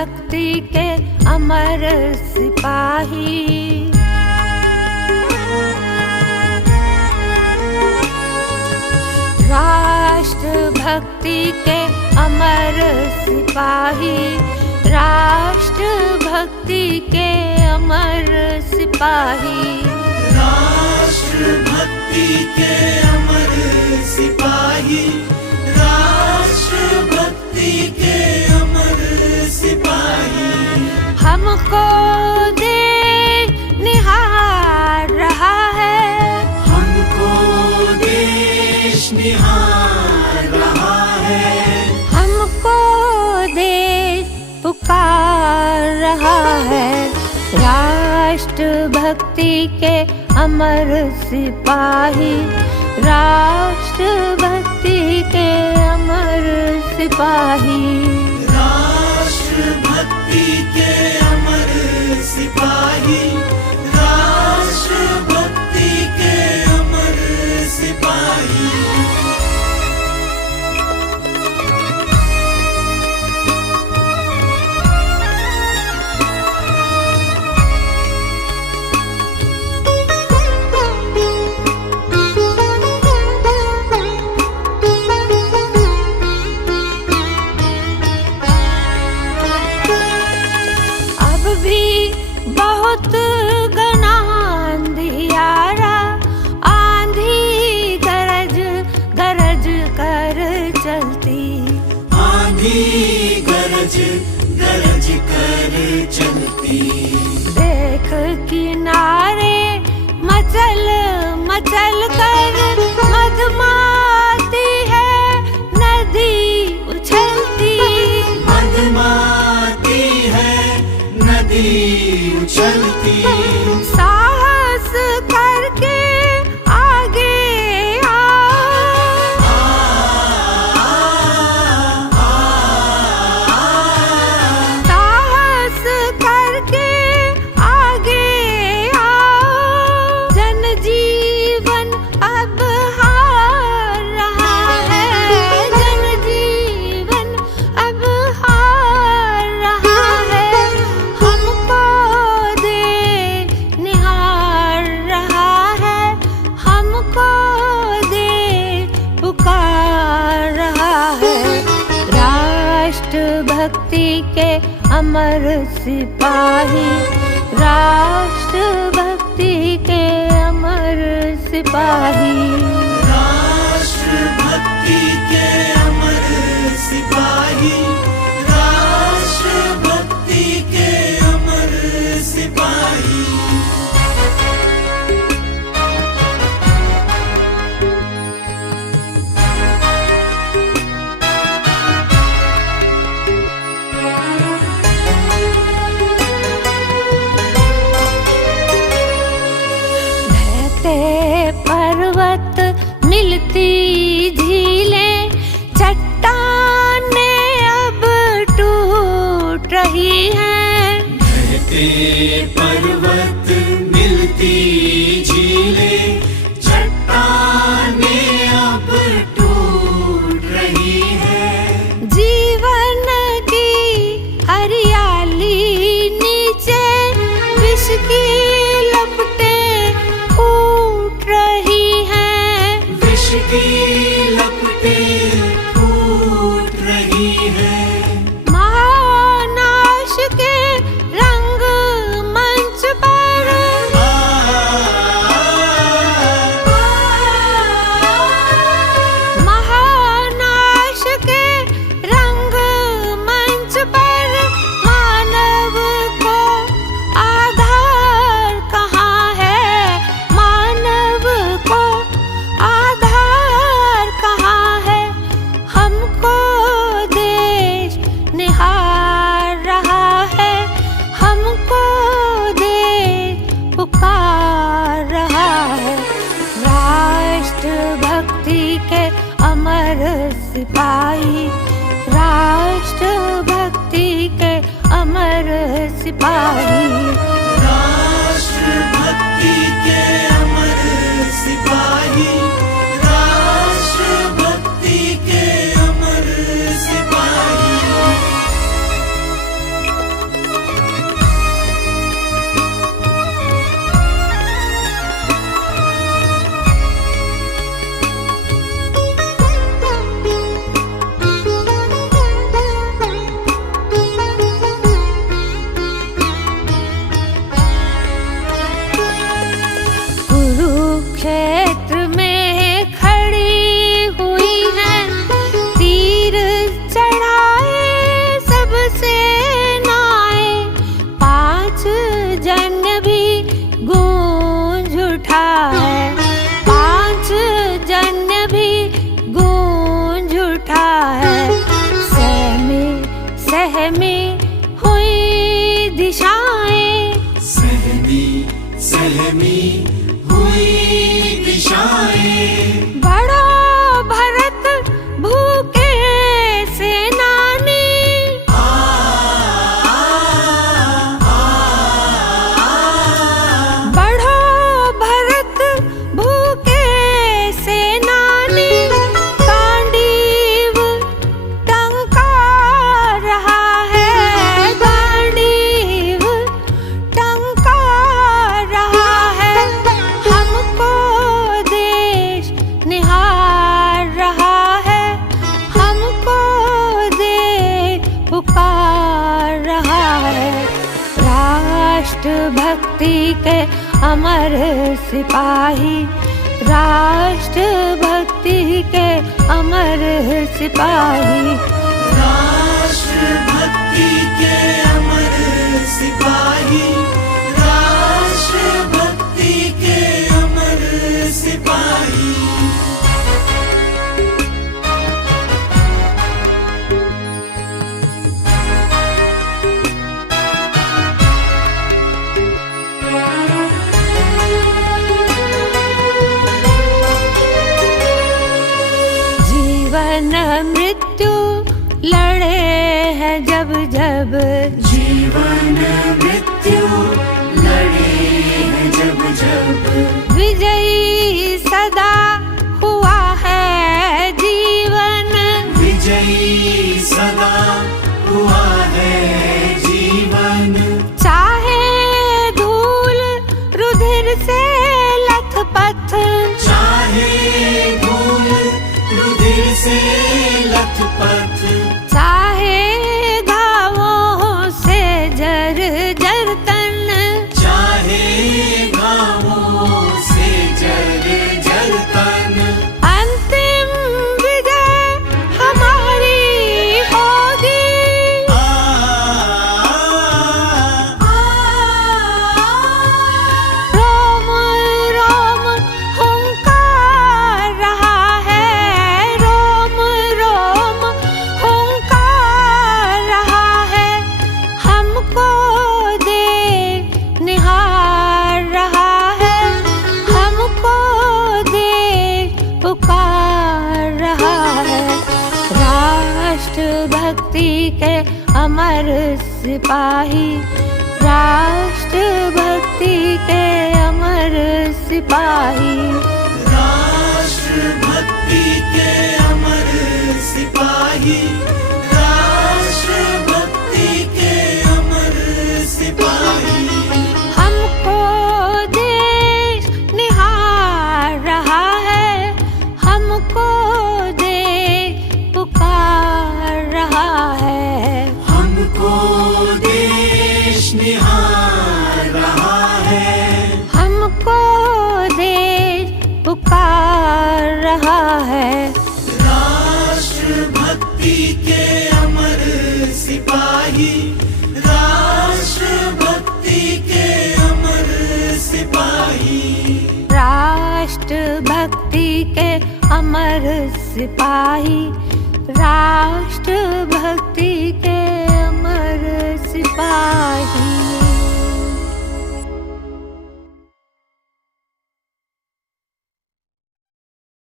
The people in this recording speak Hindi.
भक्ति के अमर सिपाही। राष्ट्र भक्ति के अमर सिपाही, राष्ट्र भक्ति के अमर सिपाही। राष्ट्र भक्ति के अमर सिपाही, राष्ट्र भक्ति के अमर सिपाही। हमको देश निहार रहा है, हमको देश निहार रहा है, हमको देश पुकार रहा है। राष्ट्र भक्ति के अमर सिपाही, राष्ट्र भक्ति के अमर सिपाही। राष्ट्र भक्ति के अमर सिपाही, राष्ट्र भक्ति के अमर सिपाही। बहुत घना अंधियारा, आंधी गरज गरज कर चलती, आंधी गरज गरज कर चलती। देख किनारे मचल मचल कर मधुमाती है नदी उछलती, मधुमाती है नदी उछलती। साहस करके आगे आओ, साहस करके आगे आओ। जनजीवन अब हार रहा है, जनजीवन अब हार रहा है। हमको देश निहार रहा है, हमको देश पुकार रहा है। राष्ट्र भक्ति के अमर सिपाही, राष्ट्र भक्ति के अमर सिपाही। राष्ट्र भक्ति के अमर सिपाही, राष्ट्र भक्ति के अमर सिपाही। बहते पर्वत मिलती झीलें, चट्टानें अब टूट रही हैं। बहते पर्वत मिलती झीलें, चट्टानें अब टूट रही है। जीवन की हरियाली नीचे विष की लपटें फूट रही हैं, विष की लपटें फूट रही है। महानाश के रंग मंच पर महानाश के रंग मंच पर मानव को आधार कहाँ है, मानव को आधार कहाँ है। हमको देश निहार रहा है, हमको देश पुकार रहा है। राष्ट्र भक्ति के अमर सिपाही, राष्ट्र भक्ति के अमर सिपाही। राष्ट्र भक्ति के अमर सिपाही, राष्ट्र भक्ति के अमर सिपाही। सहमी हुई दिशाएं। बड़ा भरत भूखे सेनानी, बढ़ो भरत भूखे सेनानी, गांडीव टंका रहा है, गांडीव टंका रहा है। हमको देश निहार रहा है, हमको देश पुकार रहा है। राष्ट्र भक्ति के अमर सिपाही, राष्ट्र भक्ति के अमर सिपाही, राष्ट्र भक्ति के अमर सिपाही, राष्ट्र भक्ति के अमर सिपाही। जीवन मृत्यु लड़े हैं जब जब, जीवन मृत्यु लड़े हैं जब जब, विजयी सदा हुआ है जीवन, विजयी सदा हुआ है जीवन। चाहे धूल रुधिर से लथपथ, चाहे धूल रुधिर से लथपथ, चाहे घावों से जर जर तन, चाहे घावों से जर जर तन। अंतिम विजय हमारी होगी। रोम रोम हुंकार रहा है, रोम रोम हुंकार रहा है। हमको देख निहार रहा है, हमको देख पुकार रहा है। राष्ट्र भक्ति के अमर सिपाही, राष्ट्र भक्ति के अमर सिपाही, राष्ट्र भक्ति के अमर सिपाही, राष्ट्र भक्ति के अमर सिपाही। हमको देश निहार रहा है, हमको देश पुकार रहा है। हमको देश निहार रहा है, हमको देश पुकार रहा है। राष्ट्र भक्ति के अमर सिपाही, राष्ट्र भक्ति के अमर सिपाही, राष्ट्र भक्ति के अमर सिपाही, राष्ट्र भक्ति के अमर सिपाही।